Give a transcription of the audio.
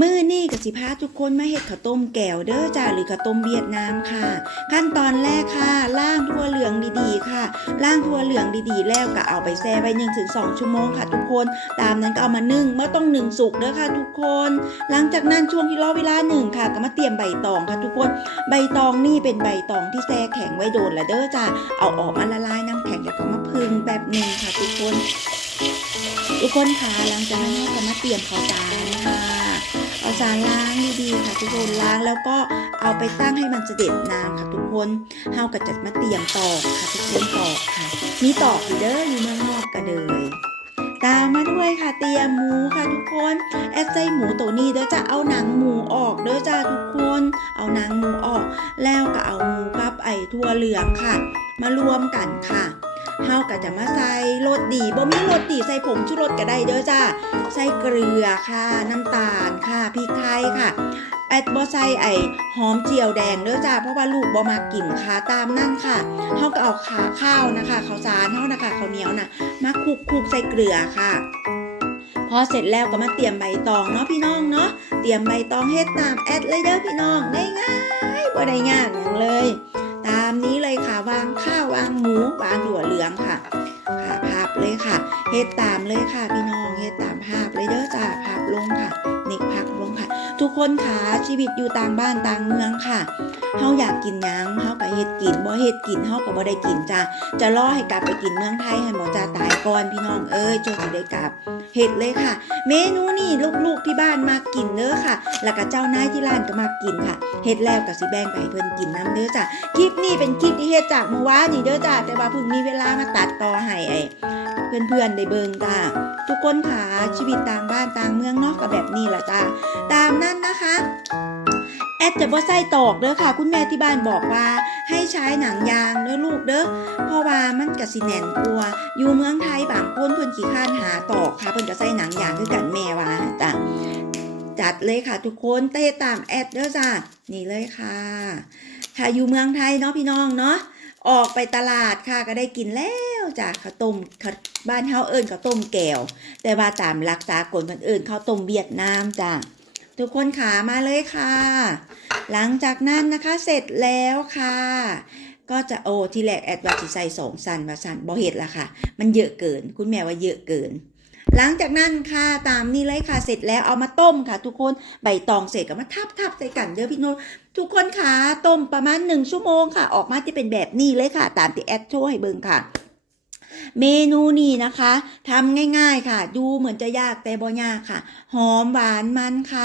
มื้อนี่กสิพาทุกคนมาเฮ็ดข้าวต้มแก้วเด้อจ้าหรือข้าวต้มเวียดนามค่ะ ขั้นตอนแรกค่ะล้างทั่วเหลืองดีๆค่ะล้างทั่วเหลืองดีๆ แล้วก็เอาไปแช่ไว้1-2ชั่วโมงค่ะ ทุกคน ตามนั้นก็เอามานึ่งเมื่อต้องหนึ่งสุกเด้อค่ะ ทุกคน หลังจากนั้นช่วงที่รอเวลาหนึ่งค่ะ ก็มาเตรียมใบตองค่ะ ทุกคนใบตองนี่เป็นใบตองที่แช่แข็งไว้โดนละเด้อจ้าเอาออกมาละลายน้ำแข็งแล้วก็มาพึ่งแบบหนึ่งค่ะ ทุกคน ทุกคนค่ะหลังจากนั้นก็มาเตรียมข้าวสารค่ะ ข้าวสารล้างดีๆค่ะทุกคนล้างแล้วก็เอาไปตั้งให้มันจะเด็จน้ำค่ะทุกคนเฮาก็จัดมาเตรียมตอกค่ะทุกคนตอกค่ะ มีตอกอยู่เด้ออยู่เมืองนอกก็เลยตามมาด้วยค่ะเตรียมหมูค่ะทุกคนแอดใส่หมูตัวนี้เด้อจะเอาหนังหมูออกเด้อจ้าทุกคน เอาหนังหมูออก แล้วก็เอาหมูกับไอ้ทั่วเหลืองค่ะ มารวมกันค่ะ เฮาก็จะมาใส่รสดีบ่มีรสดีใส่ผงชูรสก็ได้เด้อจ้าใส่เกลือค่ะ น้ำตาลค่ะพริกไทยค่ะแอดบ่ใส่ไอหอมเจียวแดงเด้อจ้าเพราะว่าลูกบ่มากินค่ะตามนั่นค่ะเฮาก็เอาขาข้าวนะคะข้าวสารเฮานะคะข้าวเหนียวนะมาคลุกคลุกใส่เกลือค่ะพอเสร็จแล้วก็มาเตรียมใบตองเนาะพี่น้องเนาะเตรียมใบตองเฮ็ดตามแอดเลยเด้อพี่น้องง่ายๆบ่ได้ยากอย่างเลย ตามนี้เลยค่ะวางข้าว หมูวางถั่วเหลืองค่ะค่ะภาพเลยค่ะเฮ็ดตามเลยค่ะ พี่น้องเฮ็ดตามภาพเลยเด้อจ้าภาพลงค่ะนิกพักลงค่ะ ทุกคนค่ะชีวิตอยู่ต่างบ้านต่างเมืองค่ะเฮาอยากกินยังเฮาก็เฮ็ดกินบ่เฮ็ดกินเฮาก็บ่ได้กินจ้าจะรอให้กลับไปกินเมืองไทยให้หมอจ่าตายก่อนพี่น้องเอ้ยจนสิได้กลับ เห็ดเลยค่ะ เมนูนี่ลูกๆที่บ้านมากินเด้อค่ะ แล้วก็เจ้านายที่ร้านก็มากินค่ะ เห็ดแล้วก็สิแบงไปเพิ่นกินน้ำเด้อจ้ะ คลิปนี้เป็นคลิปที่เฮ็ดจากเมื่อวานนี่เด้อจ้ะ แต่ว่าเพิ่งมีเวลามาตัดต่อให้ไอ้เพื่อนๆได้เบิงจ้าทุกคนค่ะชีวิตต่างบ้านต่างเมืองเนาะก็แบบนี้แหละจ้าตามนั้นนะคะ แอดจะบ่ใส่ตอกเด้อค่ะ คุณแม่ที่บ้านบอกว่าให้ใช้หนังยางเด้อลูกเด้อเพราะว่ามันกะสิแน่นกลัว อยู่เมืองไทยบางคนเพิ่นขี้ข้านหาตอกค่ะเพิ่นก็ใส่หนังยางคือกันแม่ว่าจ้ะจัดเลยค่ะ ทุกคนเต้ตามแอดเด้อจ้ะนี่เลยค่ะถ้าอยู่เมืองไทยเนาะพี่น้องเนาะออกไปตลาดค่ะก็ได้กินแล้วจ้ะข้าวต้มข้าวบ้านเฮาเอิ้นข้าวต้มแก้วแต่ว่าตามหลักสากลเพิ่นเอิ้นข้าวต้มเวียดนามจ้ะ ทุกคนขามาเลยค่ะ หลังจากนั้นนะคะเสร็จแล้วค่ะ ก็จะโอที่แรกแอดวาสิใส่สองสันมาสันบ่เห็ดละค่ะ มันเยอะเกิน คุณแม่ว่าเยอะเกิน หลังจากนั้นค่ะตามนี้เลยค่ะเสร็จแล้วเอามาต้มค่ะ ทุกคนใบตองเสร็จก็มาทับทับใส่กันเด้อพี่โนทุกคนค่ะต้มประมาณหนึ่งชั่วโมงค่ะ ออกมาจะเป็นแบบนี้เลยค่ะ ตามที่แอดโชว์ให้เบิ่งค่ะเมนูนี้นะคะทำง่ายๆค่ะ ดูเหมือนจะยากแต่บ่ยากค่ะ หอมหวานมันค่ะ